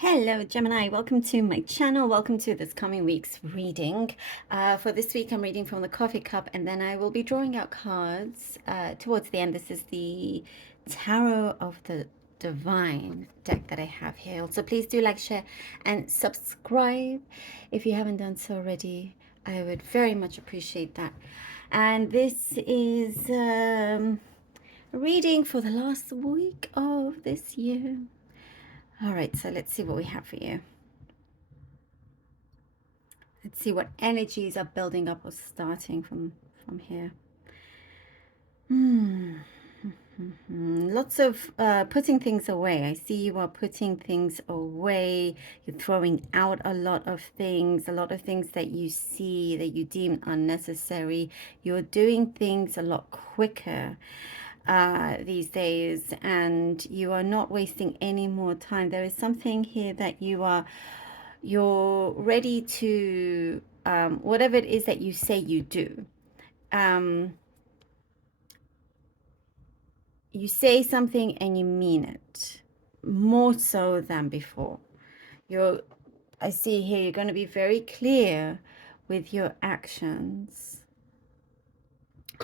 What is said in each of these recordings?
Hello Gemini, welcome to my channel. Welcome to this coming week's reading. For this week I'm reading from the coffee cup, and then I will be drawing out cards towards the end. This is the Tarot of the Divine deck that I have here. Also, please do like, share and subscribe if you haven't done so already. I would very much appreciate that. And this is a reading for the last week of this year. All right, so let's see what we have for you. Let's see what energies are building up or starting from here. Lots of putting things away. I see you are putting things away. You're throwing out a lot of things that you see that you deem unnecessary. You're doing things a lot quicker these days, and you are not wasting any more time. There is something here that you're ready to whatever it is that you say you do. You say something and you mean it more so than before. I see here you're going to be very clear with your actions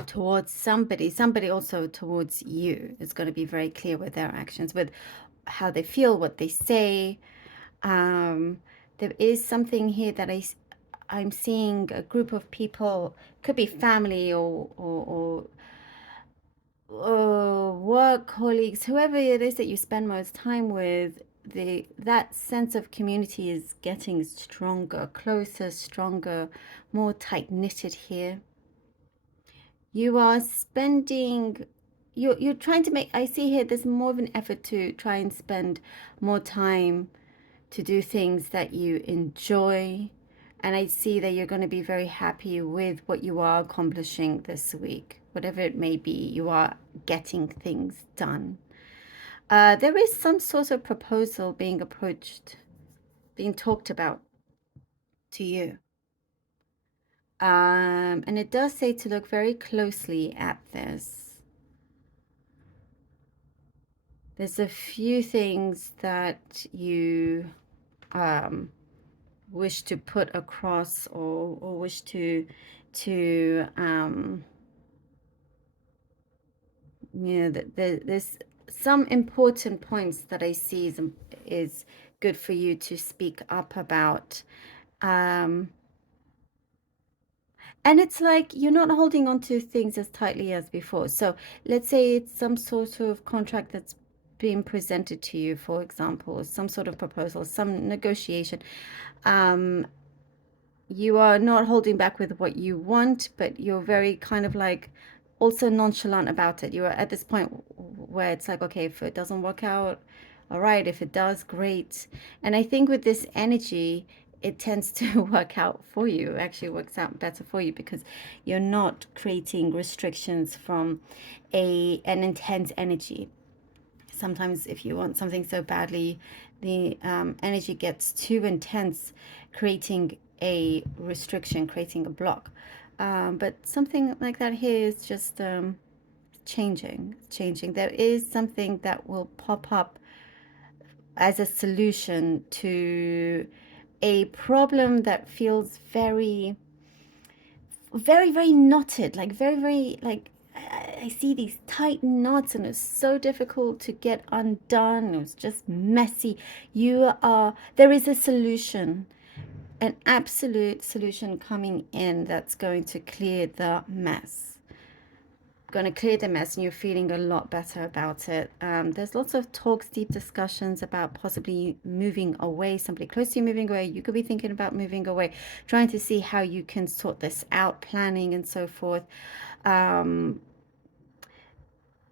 towards somebody also towards you is going to be very clear with their actions, with how they feel, what they say. There is something here that I'm seeing a group of people, could be family or work colleagues, whoever it is that you spend most time with. That sense of community is getting stronger, closer, stronger, more tight-knitted here. You are spending, you're trying to make, I see here there's more of an effort to try and spend more time to do things that you enjoy. And I see that you're going to be very happy with what you are accomplishing this week. Whatever it may be, you are getting things done. There is some sort of proposal being approached, being talked about to you. And it does say to look very closely at this. There's a few things that you wish to put across or wish to there's some important points that I see is good for you to speak up about. And it's like you're not holding on to things as tightly as before. So let's say it's some sort of contract that's being presented to you, for example, some sort of proposal, some negotiation. You are not holding back with what you want, but you're very kind of like also nonchalant about it. You are at this point where it's like, okay, if it doesn't work out, all right. If it does, great. And I think with this energy, it tends to work out for you. It actually works out better for you because you're not creating restrictions from an intense energy. Sometimes if you want something so badly, the energy gets too intense, creating a restriction, creating a block. But something like that here is just changing. There is something that will pop up as a solution to a problem that feels very, very, very knotted, like very, like I see these tight knots, and it's so difficult to get undone. It was just messy. There is a solution, an absolute solution coming in that's going to clear the mess. Going to clear the mess, and you're feeling a lot better about it. There's lots of talks, deep discussions about possibly moving away, somebody close to you moving away. You could be thinking about moving away, trying to see how you can sort this out, planning and so forth.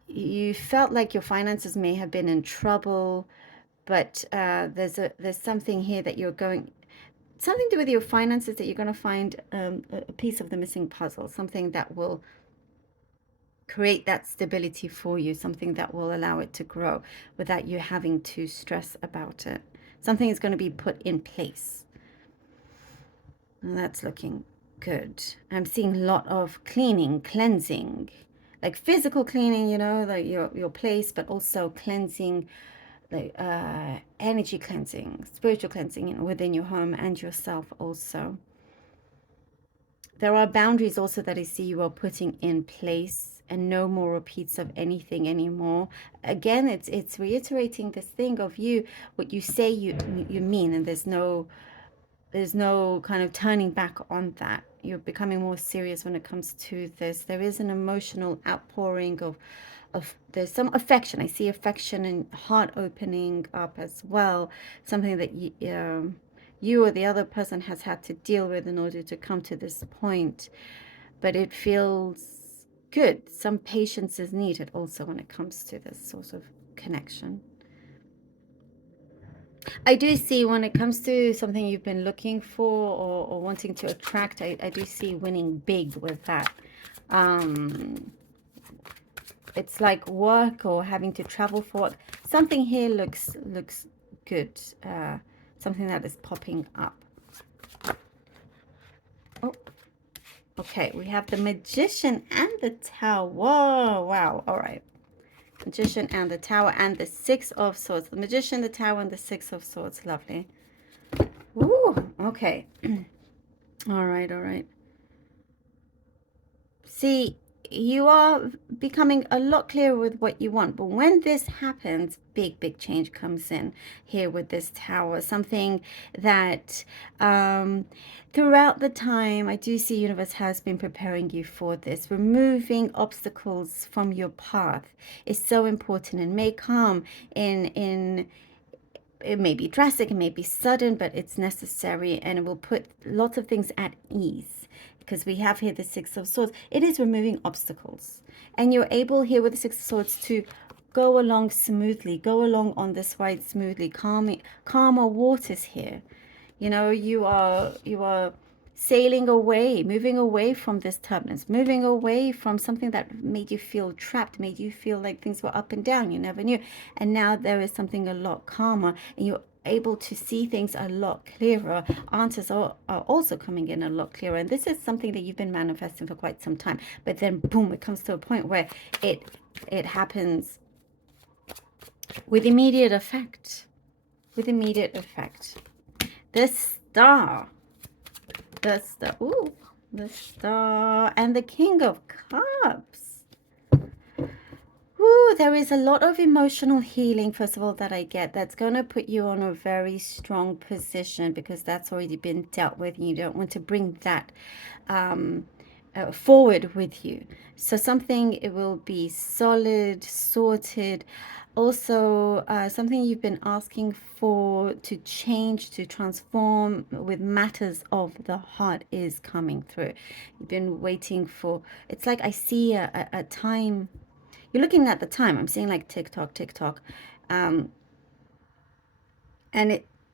You felt like your finances may have been in trouble, but there's something here that something to do with your finances that you're going to find a piece of the missing puzzle, something that will create that stability for you, something that will allow it to grow without you having to stress about it. Something is going to be put in place. And that's looking good. I'm seeing a lot of cleaning, cleansing, like physical cleaning, like your place, but also cleansing, like energy cleansing, spiritual cleansing within your home and yourself also. There are boundaries also that I see you are putting in place, and no more repeats of anything anymore. Again, it's reiterating this thing of you, what you say you mean, and there's no kind of turning back on that. You're becoming more serious when it comes to this. There is an emotional outpouring of there's some affection. I see affection and heart opening up as well. Something that you or the other person has had to deal with in order to come to this point. But it feels good. Some patience is needed also when it comes to this sort of connection. I do see when it comes to something you've been looking for or wanting to attract, I do see winning big with that. It's like work or having to travel for work. Something here looks good. Something that is popping up. Oh, okay. We have the Magician and the Tower. Whoa, wow. All right. Magician and the Tower and the Six of Swords. The Magician, the Tower, and the Six of Swords. Lovely. Ooh, okay. All right, all right. See, you are becoming a lot clearer with what you want. But when this happens, big change comes in here with this Tower. Something that throughout the time, I do see universe has been preparing you for this. Removing obstacles from your path is so important and may come in it may be drastic, it may be sudden, but it's necessary, and it will put lots of things at ease. Because we have here the Six of Swords. It is removing obstacles. And you're able here with the Six of Swords to go along smoothly, go along on this ride smoothly, calmer waters here. You know, you are sailing away, moving away from this turbulence, moving away from something that made you feel trapped, made you feel like things were up and down, you never knew. And now there is something a lot calmer, and you're able to see things a lot clearer. Answers are also coming in a lot clearer. And this is something that you've been manifesting for quite some time. But then, boom, it comes to a point where it happens with immediate effect. With immediate effect. This Star. The Star and the King of Cups. Ooh, there is a lot of emotional healing, first of all, that I get. That's going to put you on a very strong position because that's already been dealt with. And you don't want to bring that forward with you. So something, it will be solid, sorted. Also, something you've been asking for to change, to transform with matters of the heart is coming through. You've been waiting for, it's like I see a time. You're looking at the time. I'm seeing like tick tock. And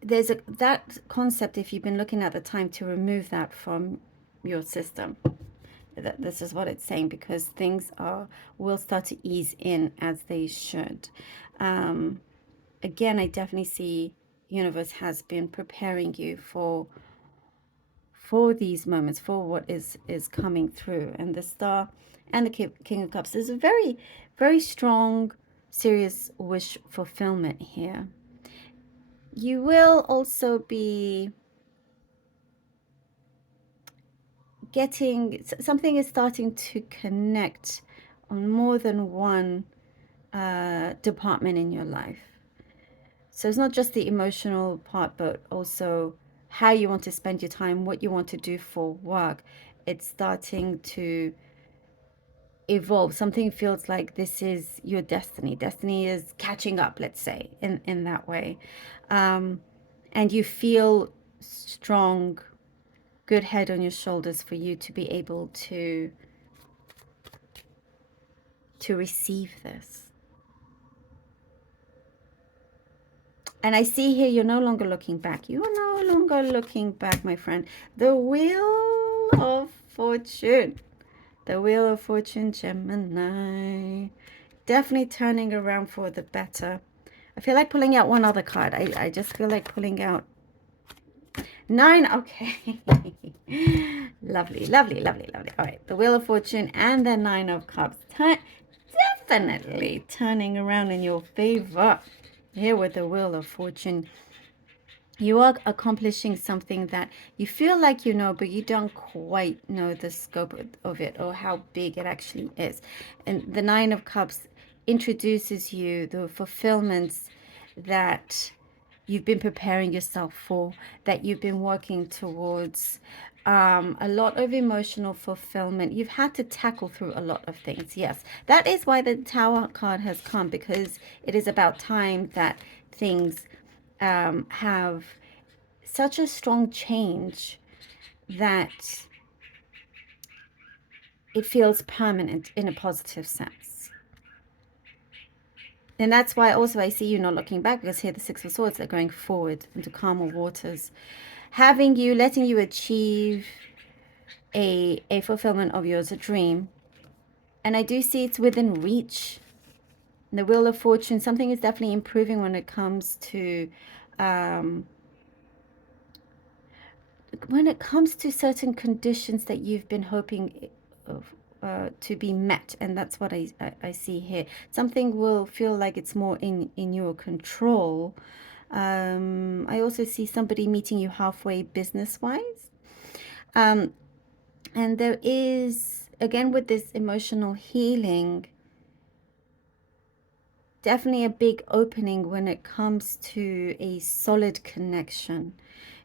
there's that concept, if you've been looking at the time, to remove that from your system. This is what it's saying, because things will start to ease in as they should. Again, I definitely see universe has been preparing you for these moments, for what is coming through. And the Star and the King of Cups is a very, very strong, serious wish fulfillment here. You will also be getting, something is starting to connect on more than one department in your life. So it's not just the emotional part, but also how you want to spend your time, what you want to do for work. It's starting to evolve. Something feels like this is your destiny. Destiny is catching up, let's say, in that way. And you feel strong, good head on your shoulders for you to be able to receive this. And I see here you're no longer looking back. You are no longer looking back, my friend. The Wheel of Fortune. The Wheel of Fortune, Gemini. Definitely turning around for the better. I feel like pulling out one other card. I just feel like pulling out 9. Okay. Lovely. All right. The Wheel of Fortune and the 9 of Cups. Definitely turning around in your favor. Here with the Wheel of Fortune, you are accomplishing something that you feel like you know, but you don't quite know the scope of it or how big it actually is. And the Nine of Cups introduces you the fulfillments that you've been preparing yourself for, that you've been working towards. A lot of emotional fulfillment. You've had to tackle through a lot of things. Yes, that is why the Tower card has come, because it is about time that things have such a strong change that it feels permanent in a positive sense. And that's why also I see you not looking back, because here the Six of Swords are going forward into calmer waters, having you, letting you achieve a fulfillment of yours, a dream. And I do see it's within reach. The Wheel of Fortune, something is definitely improving when it comes to um, certain conditions that you've been hoping to be met, and that's what I see here. Something will feel like it's more in your control. I also see somebody meeting you halfway business-wise. And there is, again, with this emotional healing, definitely a big opening when it comes to a solid connection.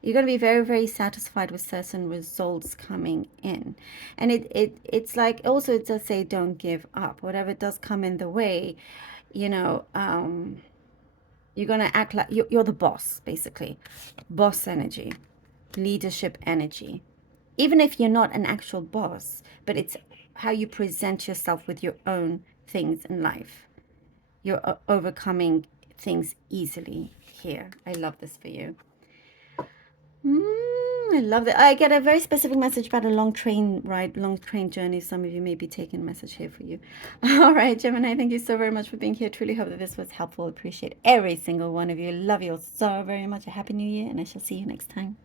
You're going to be very, very satisfied with certain results coming in. And it's like, also it does say don't give up. Whatever does come in the way, you know, you're going to act like you're the boss, basically. Boss energy, leadership energy. Even if you're not an actual boss, but it's how you present yourself with your own things in life. You're overcoming things easily here. I love this for you. I love that. I get a very specific message about a long train ride, long train journey. Some of you may be taking a message here for you. All right, Gemini, thank you so very much for being here. Truly hope that this was helpful. Appreciate every single one of you. Love you all so very much. A happy new year, and I shall see you next time.